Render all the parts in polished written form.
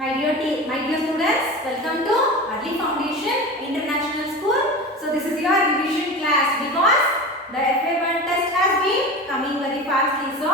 My dear students, welcome to Early Foundation International School. So this is your revision class because the FA1 test has been coming very fastly. So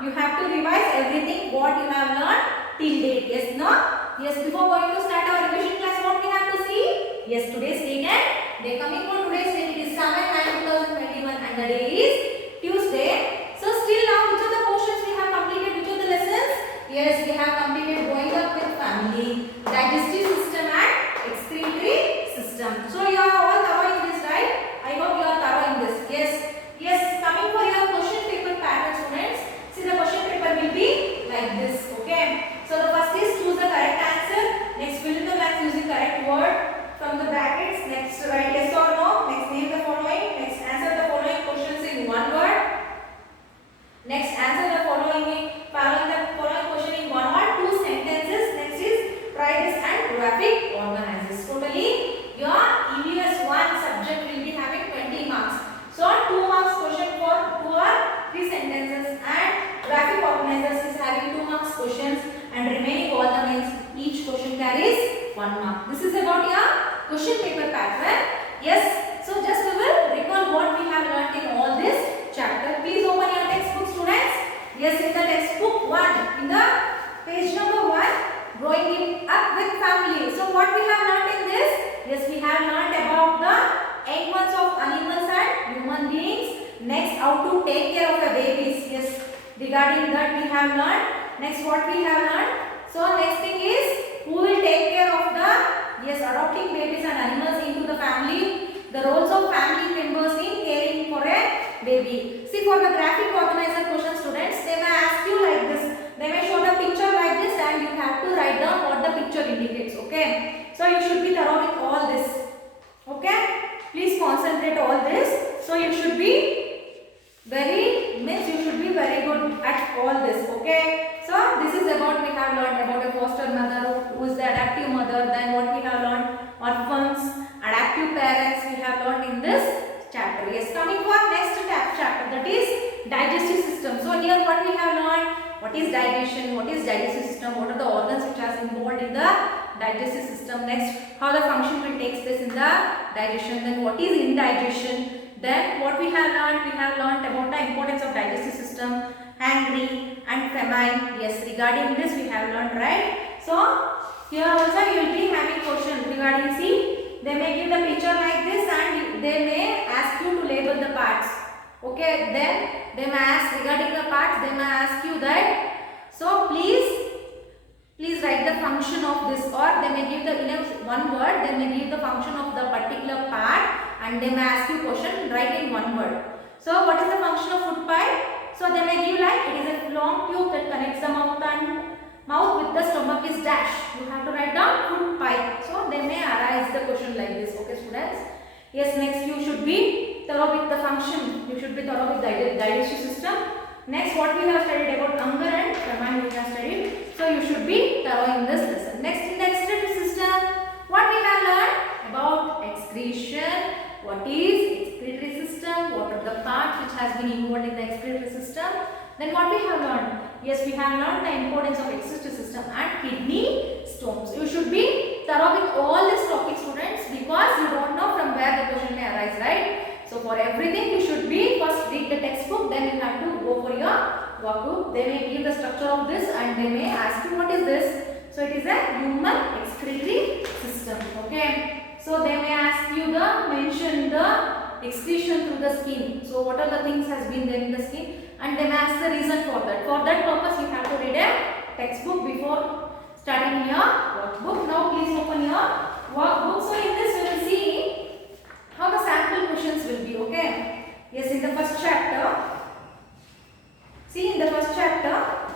you have to revise everything what you have learned till date. Yes, no? Yes, before going to start our revision class, what we have to see? Yes, today's date and day coming for today's date. It is 7/9/2021 and the day is Tuesday. So still now, which of the portions we have completed? Which of the lessons? Yes, we have completed growing up with family, digestive system and excretory system. So you are all thorough in this, right? I hope you are thorough in this. Yes. Yes, coming for your question paper pattern, students. See, the question paper will be like this. Okay. So the first is choose the correct answer. Next, fill in the blanks using correct word from the brackets. Next, write yes or no. Next, name the following. Next, answer the following questions in one word. Next, answer the following question in one or two sentences. Next is write this and graphic organizers. Totally, your EVS 1 subject will be having 20 marks. So 2 marks question for 2 or 3 sentences and graphic organizers is having 2 marks questions and remaining all the means each question carries 1 mark. This is about your question paper pattern. Yes. So just we will recall what we have learnt in all this chapter. Please open your textbook, students. Yes, in the textbook 1, in the page number 1, growing up with family. So what we have learnt in this? Yes, we have learnt about the 8 months of animals and human beings. Next, how to take care of the babies. Yes, regarding that we have learnt. Next, what we have learnt? So next thing is who will take care of the adopting babies and animals into the family. The roles of family members in caring for a baby. See, for the graphic organizer question, students, they may ask you like this. They may show the picture like this and you have to write down what the picture indicates. Okay. So you should be thorough with all this. Okay. Please concentrate all this. So you should be very good at all this. Okay. So this is about we have learned about a foster mother who is the adaptive mother. Then what we have learned orphans, adaptive parents we have learned in this chapter. Yes, coming for next chapter, that is digestive system. So here what we have learned, what is digestion, what is digestive system, what are the organs which are involved in the digestive system. Next, how the function will take place in the digestion. Then what is indigestion. Then what we have learned about the importance of digestive system, hungry and famine. Yes, regarding this we have learned, right? So here also you will be having question regarding, see, they may give the picture like this and they may ask you to label the parts. Okay, then they may ask regarding the parts, they may ask you that. So please write the function of this, or they may give the one word, they may give the function of the particular part and they may ask you question, write in one word. So what is the function of food pipe? So they may give like it is a long tube that connects the mouth with the stomach is dash. You have to write down food pipe. So they may arise the question like this. Okay, students. Yes, next you should be thorough with the function. You should be thorough with the digestive system. Next, what we have studied about hunger and famine we have studied. So you should be thorough in this lesson. Next, in the excretory system, what we have learned about excretion. What is excretory system? What are the parts which has been involved in the excretory system? Then what we have learned? Yes, we have learned the importance of excretory system and kidney stones. You should be thorough with all these topics, students, because you don't know from where the question may arise, right? So for everything you should be first read the textbook, then you have to go for your workbook. They may give the structure of this and they may ask you what is this. So it is a human excretory system. Okay. So they may ask you mention the excretion through the skin. So what are the things has been there in the skin, and they may ask the reason for that. For that purpose you have to read a textbook before starting your workbook. Now please open your workbook. So in this we will see how the sample questions will be. Okay. Yes, in the first chapter. See, in the first chapter,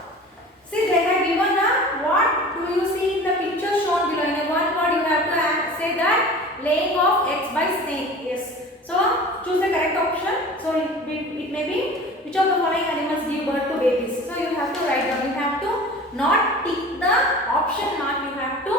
see they have given what do you see in the picture shown below. In one word you have to say that laying of eggs by snake. Yes. So choose the correct option. So it may be which of the following animals give birth to babies. So you have to write down. You have to not tick the option mark. You have to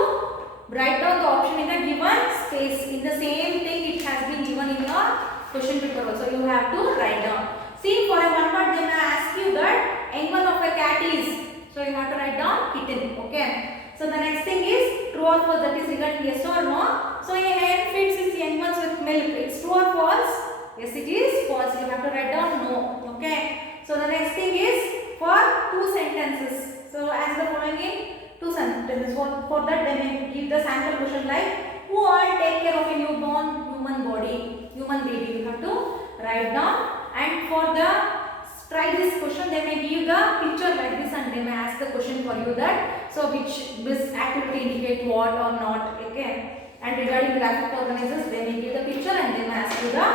write down the option in the given space. In the same thing it has been given in your question paper also. You have to write down. See, for a one word they may ask you that anyone of a cat is. So you have to write down kitten. Okay. So the next thing is true or false, that is regarding yes or no. So a hen feeds its young ones with milk. It's true or false? Yes, it is false. You have to write down no. Okay. So the next thing is for two sentences. So as the following in two sentences. For that they may give the sample question like who all take care of a newborn human baby. You have to write down. And for the try this question, they may give the picture like this and they may ask the question for you that so which this activity indicate what or not. Okay. And regarding graphic organizers, they may give the picture and they may ask you the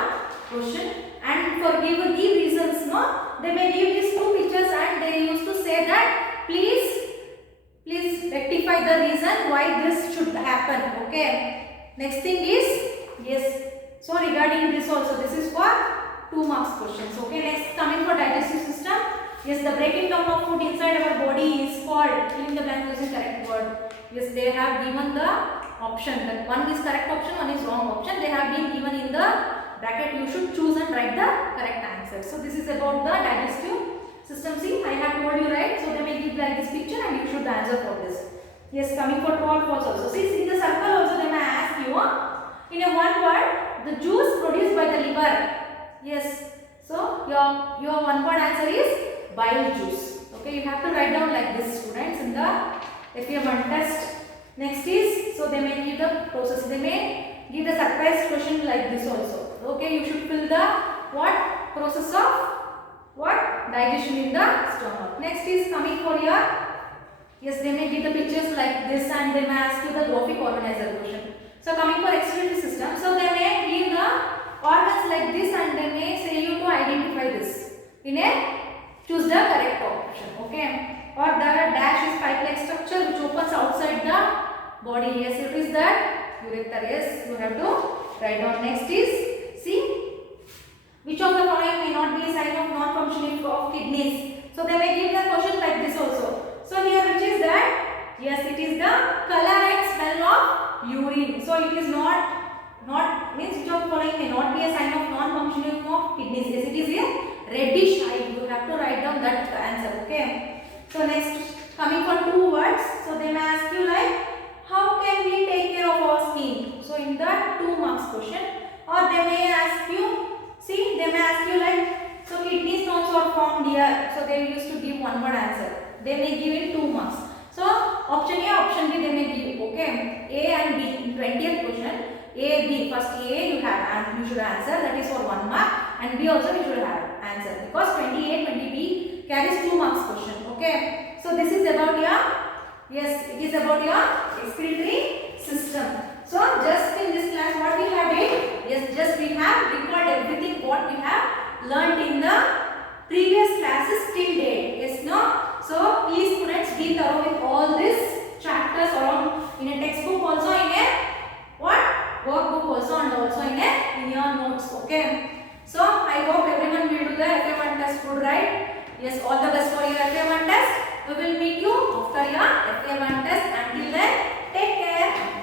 question. And for give reasons, no, they may give these two pictures and they used to say that please rectify the reason why this should happen. Okay. Next thing is yes. So regarding this also, this is for 2 marks questions. Okay. Next, coming for digestive system. Yes, the breaking down of food inside our body is called, fill in the blank using correct word. Yes, they have given the option that one is correct option, one is wrong option. They have been given in the bracket. You should choose and write the correct answer. So this is about the digestive system. See, I have told you, right? So they may give like this picture and you should answer for this. Yes, coming for true or false also. See, in the circle also they may ask you in a one word the juice produced by the liver. Yes. So your one word answer is bile juice. Okay, you have to write down like this, students, in the FA1 test. Next is, so they may give the process. They may give the surprise question like this also. Okay, you should fill the what process of what digestion in the stomach. Next is coming for your yes, they may give the pictures like this and they may ask you the graphic organizer question. So coming for excretory system, so they may give the organs like this and they may say you to identify this in a choose the correct option. Okay, or the dash is pipe-like structure which opens outside the body. Yes, it is that ureter. Yes, you have to write down. Next is see which of the following may not be a sign of non-functioning of kidneys. So they may give the question like this also. So here which is that? Yes, it is the color and smell of urine. So it is not means which of the following may not be a sign of non-functioning of kidneys. Yes, it is a reddish eye. You have to write down that answer. Okay. So next, coming for 2 words. So they may ask you like how can we take care of our skin? So in the 2 marks question, or they may ask you. See, they may ask you like, so kidney stones are formed here. So they used to give one word answer. They may give in 2 marks. So option A, option B they may give. Okay, A and B in 20th question. A, B. First A you have and you should answer. That is for 1 mark. And B also you should have answer because 20A, 20B carries 2 marks question. Okay. So this is about your yes, it is about your excretory system. So just in this class what we have did, yes, just we have recalled everything what we have learnt in the previous classes till date. Yes, no? So please students be thorough with all these chapters around in a textbook also, in a what workbook also, and also in your notes. Okay. So I hope everyone will do the FA1 test good, right? Yes, all the best for your FA1 test. We will meet you after your FA1 test. Until then, take care.